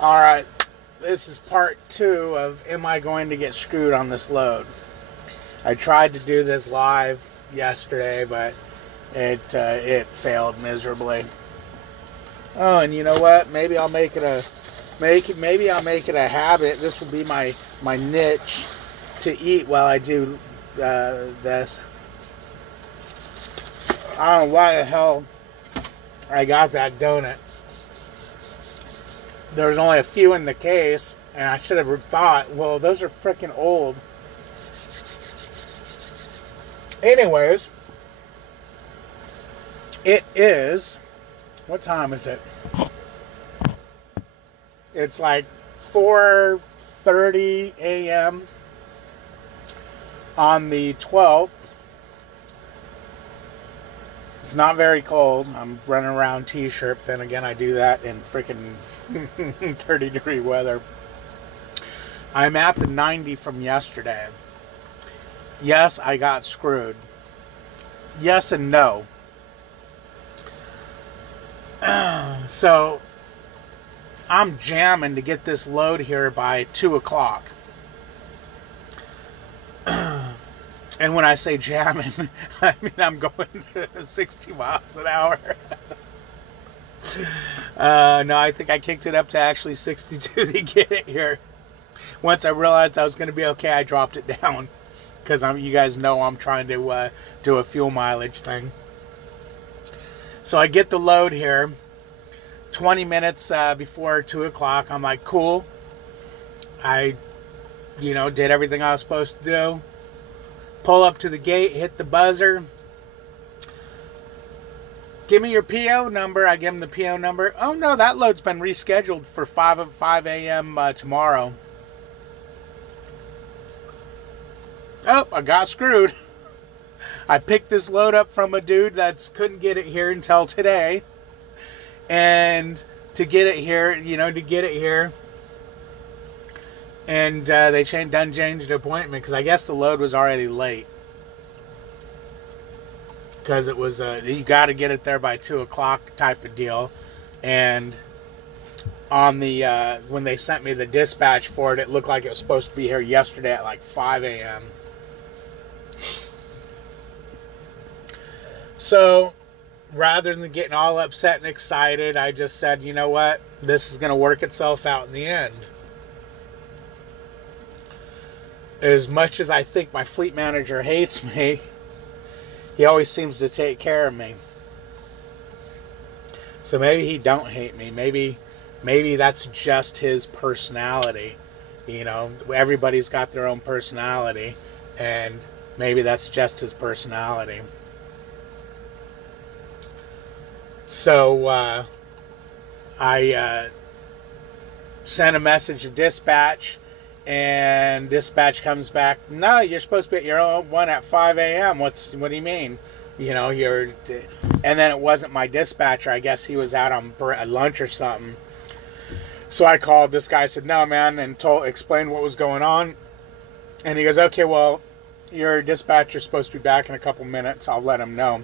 Alright, this is part 2 of Am I Going to Get Screwed on This Load? I tried to do this live yesterday, but it failed miserably. Oh, and you know what? Maybe I'll make it a habit. This will be my niche to eat while I do this. I don't know why the hell I got that donut. There was only a few in the case, and I should have thought, well, those are freaking old. Anyways, it is, what time is it? It's like 4:30 a.m. on the 12th. It's not very cold. I'm running around t-shirt. Then again, I do that in freaking 30-degree weather. I'm at the 90 from yesterday. Yes, I got screwed. Yes and no. So, I'm jamming to get this load here by 2 o'clock. And when I say jamming, I mean I'm going 60 miles an hour. No, I think I kicked it up to actually 62 to get it here. Once I realized I was going to be okay, I dropped it down. Because you guys know I'm trying to do a fuel mileage thing. So I get the load here 20 minutes before 2 o'clock. I'm like, cool. I, did everything I was supposed to do. Pull up to the gate, hit the buzzer. Give me your PO number. I give him the PO number. Oh, no, that load's been rescheduled for 5 a.m. Tomorrow. Oh, I got screwed. I picked this load up from a dude that couldn't get it here until today. And to get it here, and they done changed the appointment because I guess the load was already late. Because it was you got to get it there by 2 o'clock type of deal. And on the when they sent me the dispatch for it, it looked like it was supposed to be here yesterday at like 5 a.m. So, rather than getting all upset and excited, I just said, you know what? This is going to work itself out in the end. As much as I think my fleet manager hates me, he always seems to take care of me. So maybe he don't hate me. Maybe that's just his personality. Everybody's got their own personality, and maybe that's just his personality. So, I sent a message to dispatch, and dispatch comes back, no, you're supposed to be at your own one at 5 a.m. What do you mean? And then it wasn't my dispatcher. I guess he was out on lunch or something. So I called this guy, said, no, man, and explained what was going on. And he goes, okay, well, your dispatcher's supposed to be back in a couple minutes. I'll let him know.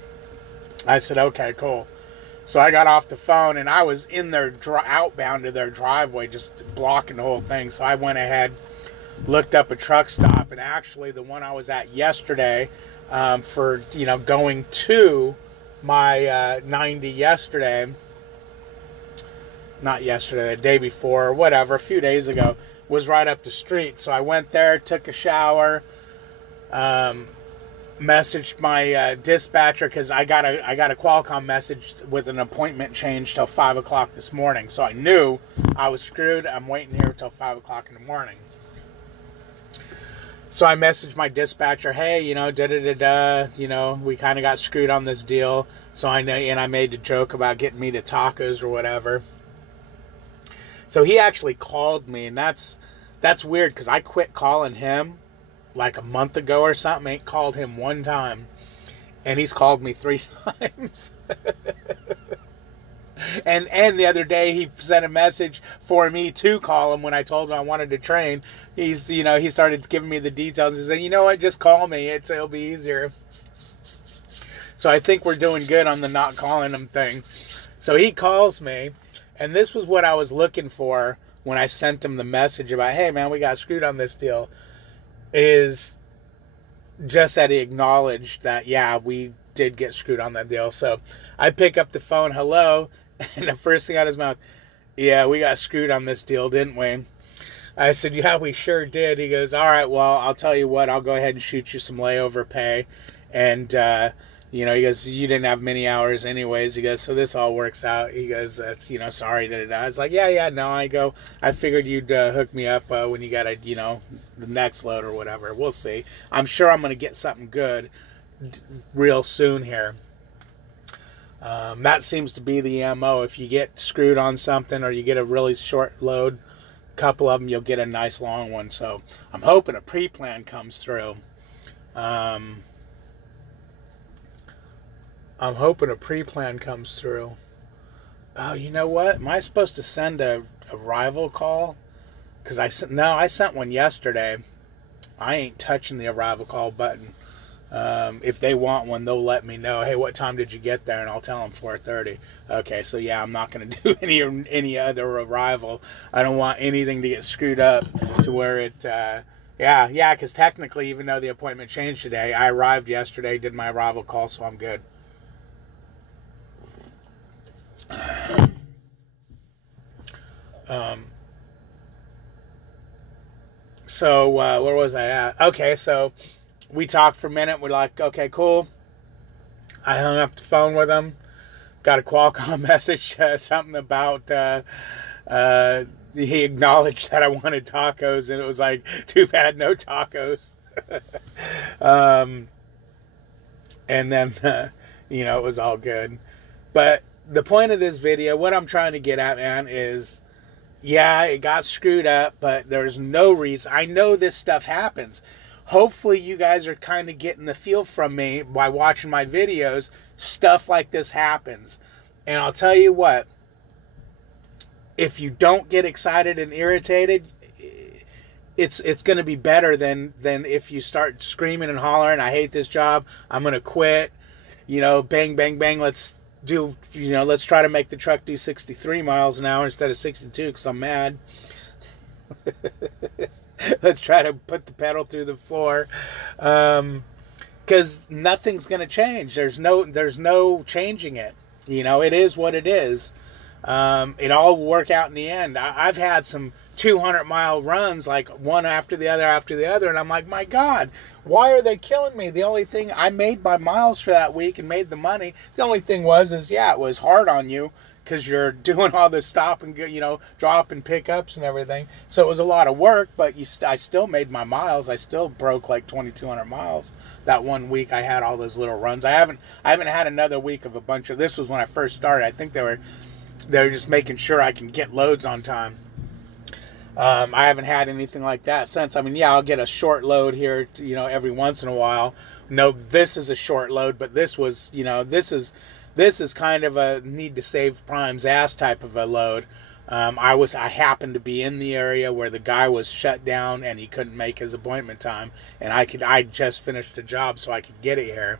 I said, okay, cool. So I got off the phone, and I was in their outbound to their driveway, just blocking the whole thing. So I went ahead, looked up a truck stop, and actually the one I was at yesterday for, going to my 90 yesterday, not yesterday, the day before, or whatever, a few days ago, was right up the street. So I went there, took a shower, messaged my dispatcher because I got a Qualcomm message with an appointment change till 5 o'clock this morning. So I knew I was screwed. I'm waiting here till 5 o'clock in the morning. So I messaged my dispatcher, hey, we kind of got screwed on this deal. So I made the joke about getting me to tacos or whatever. So he actually called me, and that's weird because I quit calling him like a month ago or something. Ain't called him one time, and he's called me 3 times. and the other day he sent a message for me to call him when I told him I wanted to train. He started giving me the details. He said, you know what, just call me, it'll be easier. So I think we're doing good on the not calling him thing. So he calls me, and this was what I was looking for when I sent him the message about, hey man, we got screwed on this deal, is just that he acknowledged that, yeah, we did get screwed on that deal. So I pick up the phone, hello, and the first thing out of his mouth, yeah, we got screwed on this deal, didn't we? I said, yeah, we sure did. He goes, all right, well, I'll tell you what, I'll go ahead and shoot you some layover pay. And, he goes, you didn't have many hours anyways. He goes, so this all works out. He goes, that's, sorry. I was like, yeah, no. I figured you'd hook me up when you got the next load or whatever. We'll see. I'm sure I'm going to get something good real soon here. That seems to be the MO. If you get screwed on something or you get a really short load, a couple of them, you'll get a nice long one. So I'm hoping a pre-plan comes through. I'm hoping a pre-plan comes through. Oh, you know what? Am I supposed to send a arrival call? Because I sent one yesterday. I ain't touching the arrival call button. If they want one, they'll let me know. Hey, what time did you get there? And I'll tell them 4:30. Okay, so yeah, I'm not going to do any other arrival. I don't want anything to get screwed up to where it... Yeah, because technically, even though the appointment changed today, I arrived yesterday, did my arrival call, so I'm good. So where was I at? Okay, so we talked for a minute. We're like, okay, cool. I hung up the phone with him. Got a Qualcomm message, something about he acknowledged that I wanted tacos, and it was like, too bad, no tacos. And then it was all good. But the point of this video, what I'm trying to get at, man, is, yeah, it got screwed up, but there's no reason. I know this stuff happens. Hopefully you guys are kind of getting the feel from me by watching my videos. Stuff like this happens. And I'll tell you what, if you don't get excited and irritated, it's going to be better than if you start screaming and hollering, I hate this job, I'm going to quit, bang, bang, bang, let's try to make the truck do 63 miles an hour instead of 62 because I'm mad. Let's try to put the pedal through the floor. Because nothing's going to change. There's no changing it. It is what it is. It all will work out in the end. I've had some 200-mile runs, like one after the other, and I'm like, my God, why are they killing me? The only thing, I made my miles for that week and made the money. The only thing was, it was hard on you because you're doing all this stop and drop and pickups and everything. So it was a lot of work, but I still made my miles. I still broke like 2,200 miles that one week. I had all those little runs. I haven't had another week of a bunch of. This was when I first started. I think they were just making sure I can get loads on time. I haven't had anything like that since. I mean, yeah, I'll get a short load here, every once in a while. No, this is a short load, but this was, this is kind of a need to save Prime's ass type of a load. I happened to be in the area where the guy was shut down and he couldn't make his appointment time, and I just finished the job so I could get it here,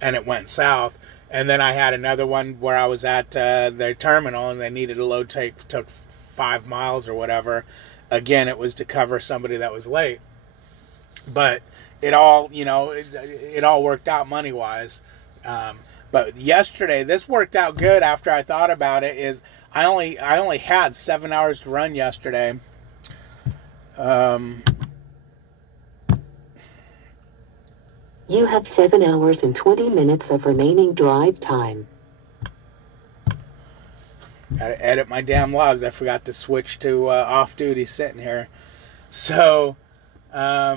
and it went south. And then I had another one where I was at their terminal and they needed a load took 5 miles or whatever. Again, it was to cover somebody that was late. But it all, it all worked out money-wise. But yesterday, this worked out good after I thought about it, is I only had 7 hours to run yesterday. You have 7 hours and 20 minutes of remaining drive time. Gotta edit my damn logs. I forgot to switch to off-duty sitting here. So, I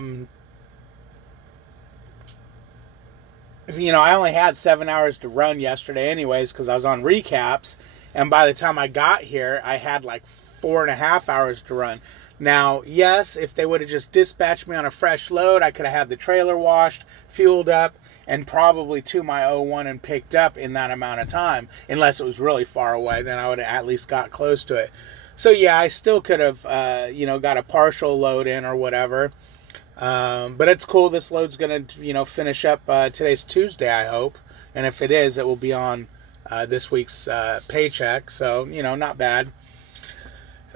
only had 7 hours to run yesterday anyways because I was on recaps. And by the time I got here, I had like 4.5 hours to run. Now, yes, if they would have just dispatched me on a fresh load, I could have had the trailer washed, fueled up, and probably to my 01 and picked up in that amount of time. Unless it was really far away, then I would have at least got close to it. So yeah, I still could have, got a partial load in or whatever. But it's cool. This load's going to, finish up. Today's Tuesday, I hope. And if it is, it will be on this week's paycheck. So, not bad.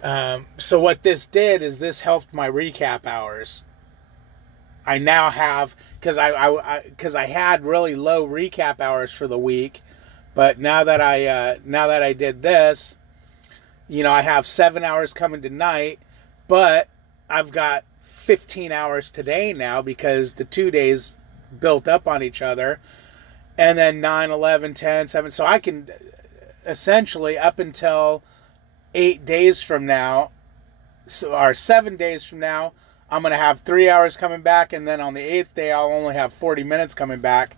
So what this did is this helped my recap hours. I now have, because I had really low recap hours for the week, but now that I did this, I have 7 hours coming tonight, but I've got 15 hours today now because the 2 days built up on each other, and then 9, 11, 10, 7. So I can essentially, up until 8 days from now, or 7 days from now, I'm going to have 3 hours coming back, and then on the 8th day, I'll only have 40 minutes coming back.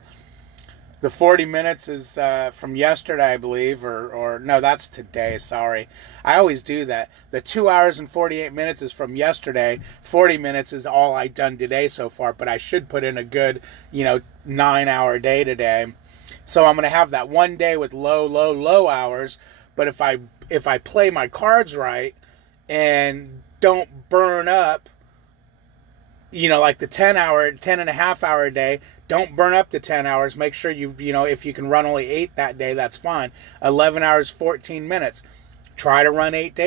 The 40 minutes is from yesterday, I believe, or no, that's today, sorry. I always do that. The 2 hours and 48 minutes is from yesterday. 40 minutes is all I've done today so far, but I should put in a good, 9-hour day today. So I'm going to have that one day with low hours, but if I play my cards right and don't burn up, like the 10 and a half hour day, don't burn up to 10 hours. Make sure if you can run only 8 that day, that's fine. 11 hours, 14 minutes. Try to run 8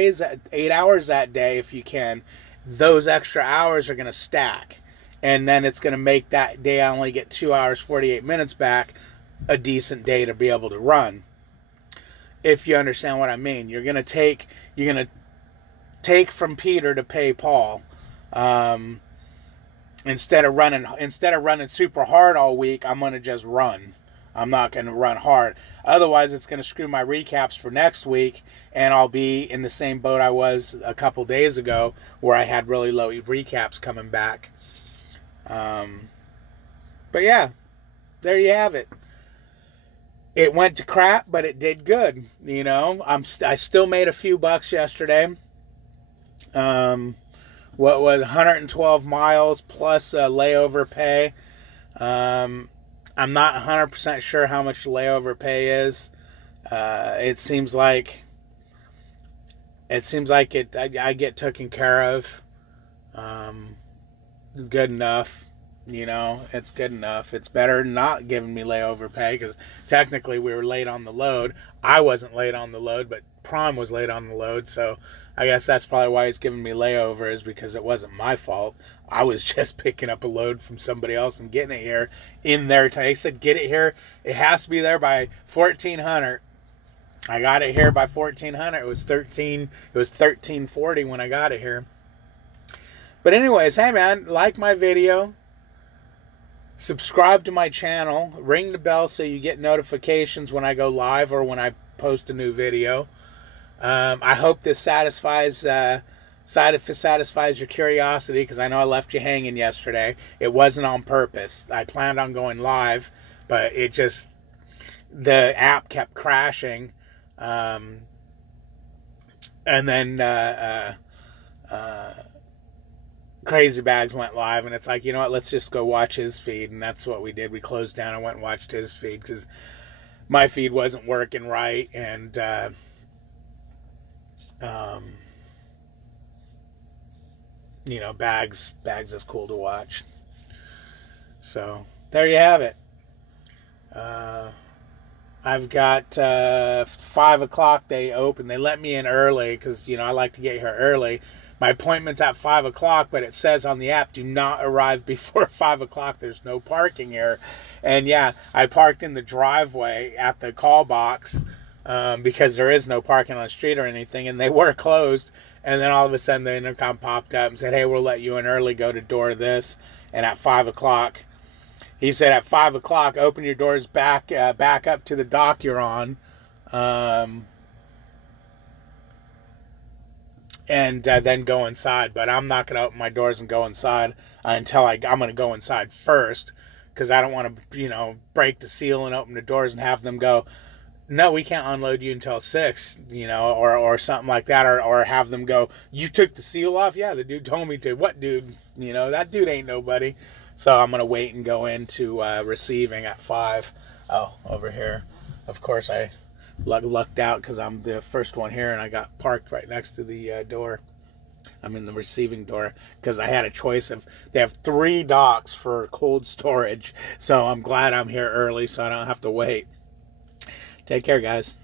hours that day if you can. Those extra hours are going to stack. And then it's going to make that day I only get 2 hours, 48 minutes back a decent day to be able to run. If you understand what I mean. You're going to take from Peter to pay Paul. Instead of running super hard all week, I'm going to just run. I'm not going to run hard. Otherwise, it's going to screw my recaps for next week, and I'll be in the same boat I was a couple days ago, where I had really low recaps coming back. But yeah, there you have it. It went to crap, but it did good. I still made a few bucks yesterday. What was 112 miles plus layover pay. I'm not 100% sure how much layover pay is. It seems like I get taken care of. Good enough. It's good enough. It's better than not giving me layover pay, because technically we were late on the load. I wasn't late on the load, but Prime was late on the load, so I guess that's probably why he's giving me layover, is because it wasn't my fault. I was just picking up a load from somebody else and getting it here in their time. They said, get it here. It has to be there by 1400. I got it here by 1400. It was 1340 when I got it here. But anyways, hey man, like my video. Subscribe to my channel. Ring the bell so you get notifications when I go live or when I post a new video. I hope this satisfies your curiosity, because I know I left you hanging yesterday. It wasn't on purpose. I planned on going live, but the app kept crashing. And then Crazy Bags went live, and it's like, you know what, let's just go watch his feed. And that's what we did. We closed down and went and watched his feed, because my feed wasn't working right. And Bags is cool to watch. So there you have it. I've got 5 o'clock they open. They let me in early because I like to get here early. My appointment's at 5 o'clock, but it says on the app, do not arrive before 5 o'clock. There's no parking here. And yeah, I parked in the driveway at the call box because there is no parking on the street or anything, and they were closed. And then all of a sudden the intercom popped up and said, hey, we'll let you in early, go to door this. And at 5 o'clock, he said at 5 o'clock, open your doors back up to the dock you're on. And then go inside. But I'm not going to open my doors and go inside until I'm going to go inside first, because I don't want to, break the seal and open the doors and have them go, no, we can't unload you until 6, or something like that, or have them go, you took the seal off? Yeah, the dude told me to. What dude? That dude ain't nobody. So I'm going to wait and go into receiving at 5. Oh, over here. Of course, I lucked out because I'm the first one here, and I got parked right next to the door. I'm in the receiving door because I had a choice of, they have 3 docks for cold storage. So I'm glad I'm here early so I don't have to wait. Take care, guys.